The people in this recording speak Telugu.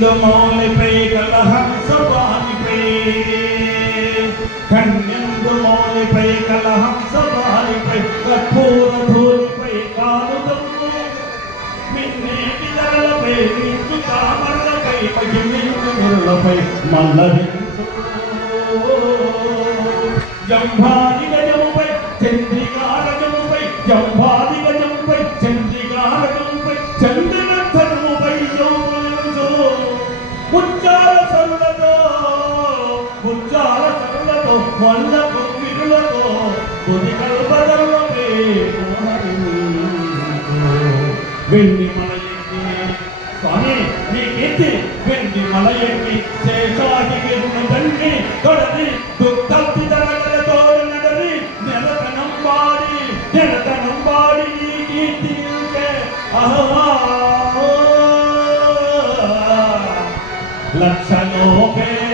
కన్యందుమౌలిపై కలహంసవాణిపై కన్యందుమౌలిపై కలహంసవాణిపై కర్పూర ధూళిపై కాలుదమ్ము మిన్నేటి ధరలపై నించు కామర్లపై మగిలించు మురళపై మల్లరించు జంభాది గజముపై చంద్రికా గజముపై కొండ వంద కొమ్మిరులతో బుధి వెండి మన ఎక్కి స్వామి నీ కీర్తి వెండి మన ఎక్కి శేషాది గిరుని తండ్రి తొడని దుఃఖి తరగల తోడు నడరి నెలతనం పాడి నెలతనం పాడి నీ కీర్తి నిలిచే ఆహా లక్షలోకేంద్ర